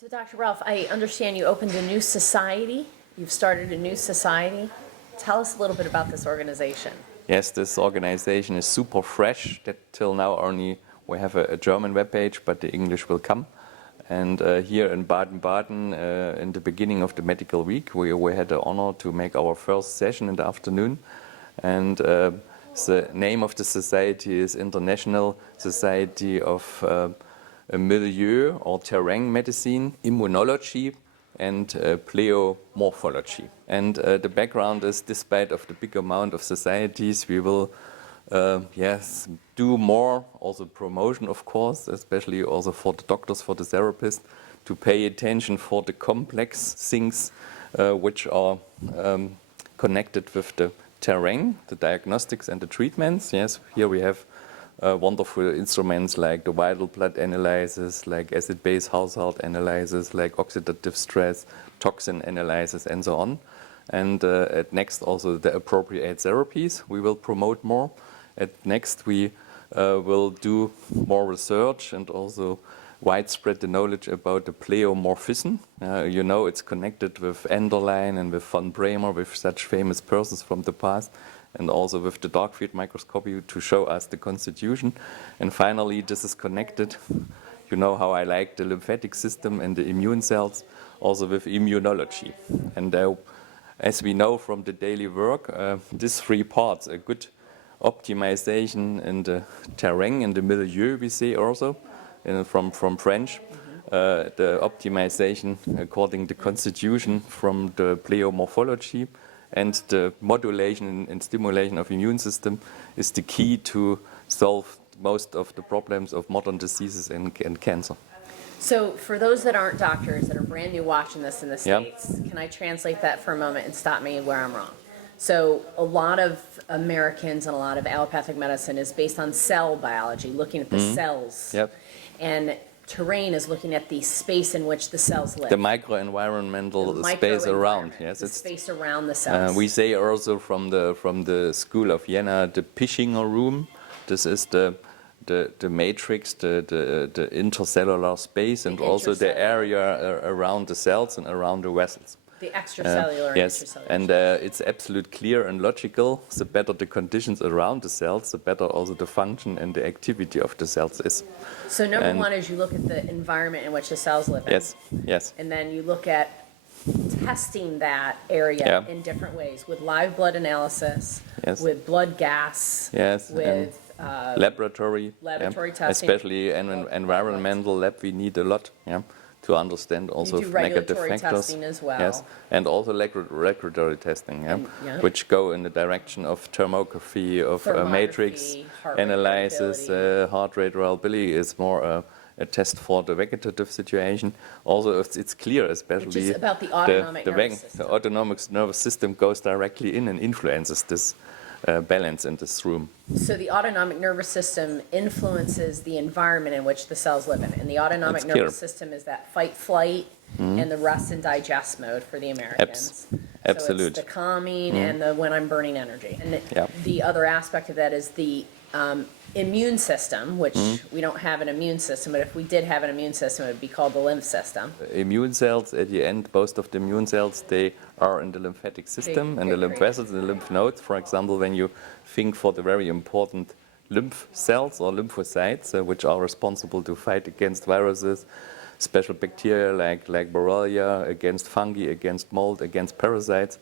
So Dr. Ralf, I understand you opened a new society. You've started a new society. Tell us a little bit about this organization. Yes, this organization is super fresh. That till now only we have a German webpage, but the English will come. And here in Baden-Baden, in the beginning of the medical week, we had the honor to make our first session in the afternoon. And the name of the society is International Society of Milieu or Terrain Medicine, Immunology, and Pleomorphology. And the background is, despite of the big amount of societies, we will do more, also promotion, of course, especially also for the doctors, for the therapists, to pay attention for the complex things which are connected with the terrain, the diagnostics and the treatments. Yes, here we have wonderful instruments like the vital blood analysis, like acid-base household analysis, like oxidative stress, toxin analysis, and so on. And at next also the appropriate therapies we will promote more. At next we will do more research and also widespread the knowledge about the pleomorphism. You know, it's connected with Enderlein and with von Bremer, with such famous persons from the past, and also with the dark field microscopy to show us the constitution. And finally, this is connected, you know how I like the lymphatic system and the immune cells, also with immunology. And as we know from the daily work, these three parts, a good optimization in the terrain, in the milieu, we say also, from French, the optimization according to the constitution from the pleomorphology, and the modulation and stimulation of immune system is the key to solve most of the problems of modern diseases and cancer. So for those that aren't doctors, that are brand new watching this in the States, can I translate that for a moment and stop me where I'm wrong? So a lot of Americans and a lot of allopathic medicine is based on cell biology, looking at the cells. Yep. And terrain is looking at the space in which the cells live. The microenvironmental space around. Yes, the space around the cells. We say also from the school of Jena, the Pischinger room. This is the matrix, the intercellular space, and also the area around the cells and around the vessels. The extracellular and yes, intracellular. And it's absolutely clear and logical. The better the conditions around the cells, the better also the function and the activity of the cells is. So number one is you look at the environment in which the cells live in. Yes, yes. And then you look at testing that area in different ways, with live blood analysis, with blood gas, with laboratory testing. Especially environmental lab we need a lot. To understand also negative factors. Testing as well. Yes, and also regulatory testing, which go in the direction of thermography, of matrix analysis, heart rate variability is more a test for the vegetative situation. Also, it's clear, especially which is about the autonomic nervous system. The autonomic nervous system goes directly in and influences this balance in this room. So the autonomic nervous system influences the environment in which the cells live in. And the autonomic nervous system is that fight, flight, and the rest and digest mode for the Americans. Absolutely. So it's the calming and the when I'm burning energy. And the other aspect of that is the immune system, which we don't have an immune system, but if we did have an immune system, it would be called the lymph system. Immune cells, at the end, most of the immune cells, they are in the lymphatic system and the lymph vessels and the lymph nodes. For example, when you think for the very important lymph cells or lymphocytes, which are responsible to fight against viruses, special bacteria like Borrelia, against fungi, against mold, against parasites.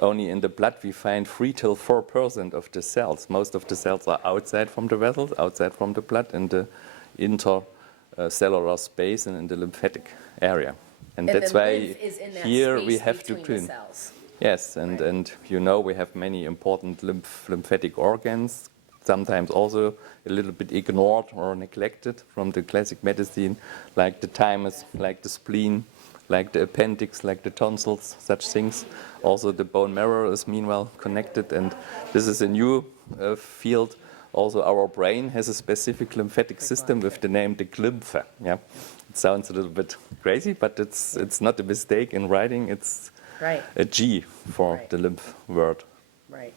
Only in the blood we find 3 till 4% of the cells. Most of the cells are outside from the vessels, outside from the blood, in the intercellular space and in the lymphatic area. And that's why here we have to clean. Yes, and you know we have many important lymphatic organs, sometimes also a little bit ignored or neglected from the classic medicine, like the thymus, like the spleen, like the appendix, like the tonsils, such things. Also the bone marrow is meanwhile connected, and this is a new field. Also our brain has a specific lymphatic system with the name the glympha. Yeah, it sounds a little bit crazy, but it's not a mistake in writing. It's a G for the lymph word. Right.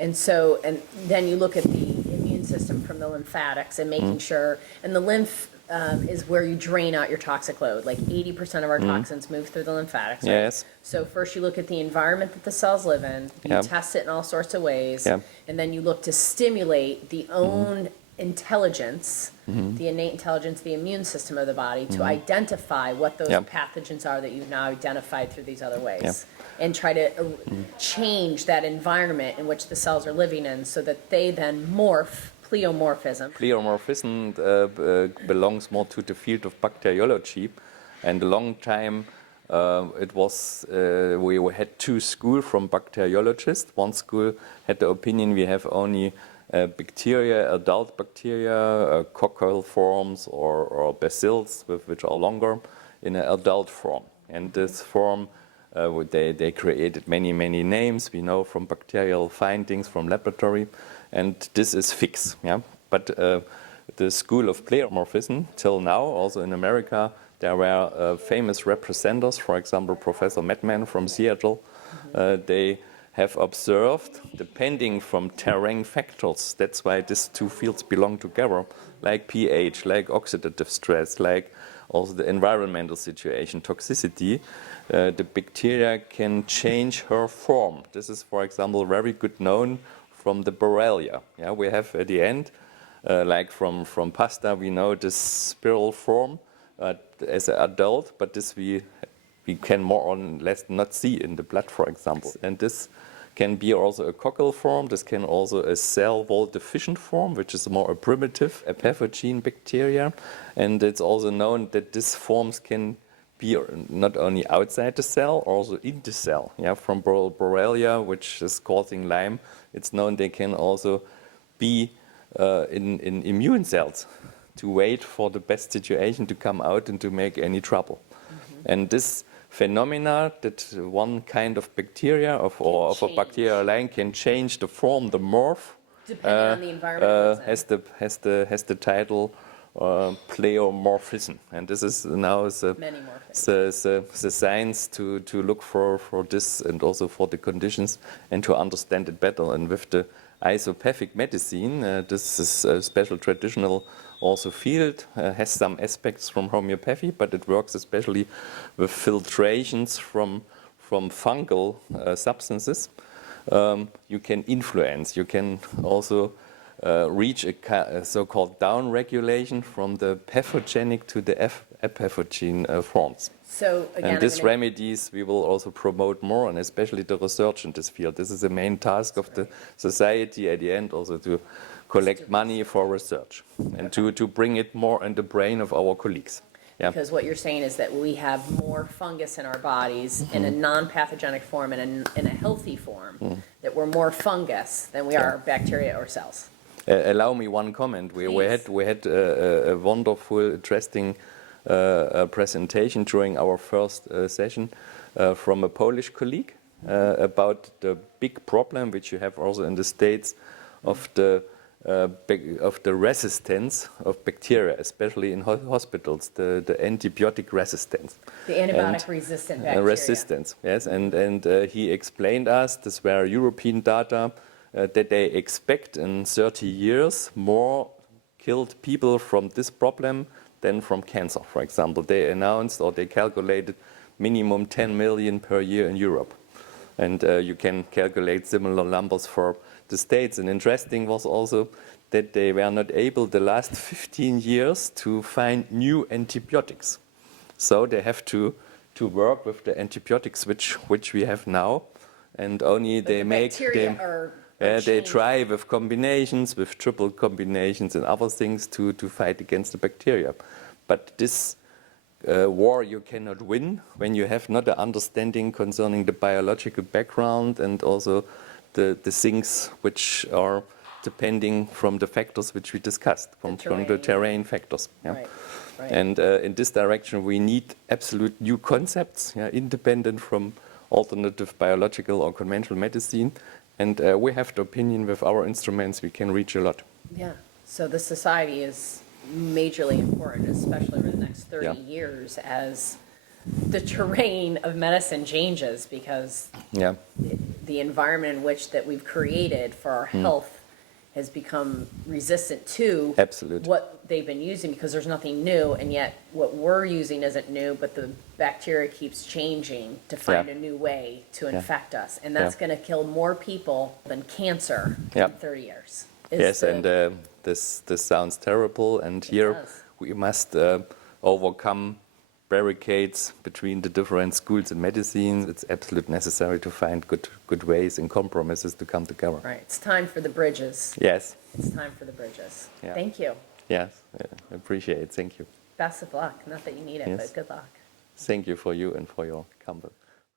And so, and then you look at the immune system from the lymphatics and making sure, and the lymph is where you drain out your toxic load. Like 80% of our toxins move through the lymphatics. Right? Yes. So first you look at the environment that the cells live in, you test it in all sorts of ways, and then you look to stimulate the own intelligence, the innate intelligence, the immune system of the body to identify what those pathogens are that you've now identified through these other ways. And try to change that environment in which the cells are living in so that they then morph. Pleomorphism. Pleomorphism belongs more to the field of bacteriology, and a long time it was we had two schools from bacteriologists. One school had the opinion we have only bacteria, adult bacteria, coccal forms or bacills which are longer in an adult form, and this form they created many names we know from bacterial findings from laboratory. And this is fixed, But the school of pleomorphism, till now, also in America, there were famous representatives, for example, Professor Madman from Seattle. They have observed, depending from terrain factors, that's why these two fields belong together, like pH, like oxidative stress, like also the environmental situation, toxicity, the bacteria can change her form. This is, for example, very good known from the Borrelia. We have at the end, like from pasta, we know this spiral form as an adult, but this we can more or less not see in the blood, for example. And this can be also a coccal form. This can also a cell wall deficient form, which is more a primitive, a pathogene bacteria. And it's also known that these forms can be not only outside the cell, also in the cell. From Borrelia, which is causing Lyme, it's known they can also be in immune cells to wait for the best situation to come out and to make any trouble. And this phenomena that one kind of bacteria of a bacterial line can change the form, the morph, depending on the environment, has the title pleomorphism, and this is now the science to look for this and also for the conditions and to understand it better. And with the isopathic medicine, this is a special traditional also field, has some aspects from homeopathy, but it works especially with filtrations from fungal substances. You can influence, you can also reach a so-called down regulation from the pathogenic to the apathogene forms. So again, and these remedies we will also promote more, and especially the research in this field. This is the main task of the society at the end, also to collect money for research and to bring it more in the brain of our colleagues. Because what you're saying is that we have more fungus in our bodies in a non-pathogenic form and in a healthy form, that we're more fungus than we are bacteria or cells. Allow me one comment. We had a wonderful, interesting presentation during our first session from a Polish colleague about the big problem which you have also in the States of the resistance of bacteria, especially in hospitals, the antibiotic resistance. The antibiotic resistant bacteria. Resistance, yes. And he explained us, this were European data, that they expect in 30 years more killed people from this problem than from cancer, for example. They announced or they calculated minimum 10 million per year in Europe. And you can calculate similar numbers for the States. And interesting was also that they were not able the last 15 years to find new antibiotics. So they have to work with the antibiotics which we have now, and only But they make them. They try with combinations, with triple combinations and other things to fight against the bacteria. But this war you cannot win when you have not an understanding concerning the biological background and also the things which are depending from the factors which we discussed, from the terrain factors. Right. And in this direction we need absolute new concepts, independent from alternative biological or conventional medicine. And we have the opinion with our instruments we can reach a lot. Yeah, so the society is majorly important, especially over the next 30 years as the terrain of medicine changes, because the environment in which that we've created for our health has become resistant to Absolute. what they've been using because there's nothing new, and yet what we're using isn't new, but the bacteria keeps changing to find Yeah. a new way to Yeah. infect us. And that's Yeah. going to kill more people than cancer Yeah. in 30 years. is Yes, the- and this sounds terrible, and here does. we must overcome barricades between the different schools in medicine. It's absolutely necessary to find good ways and compromises to come together. Right, it's time for the bridges. Yes, It's time for the bridges. Yeah. Thank you. yes, appreciate it. Thank you. Best of luck. Not that you need it, Yes. but good luck. Thank you for you and for your company.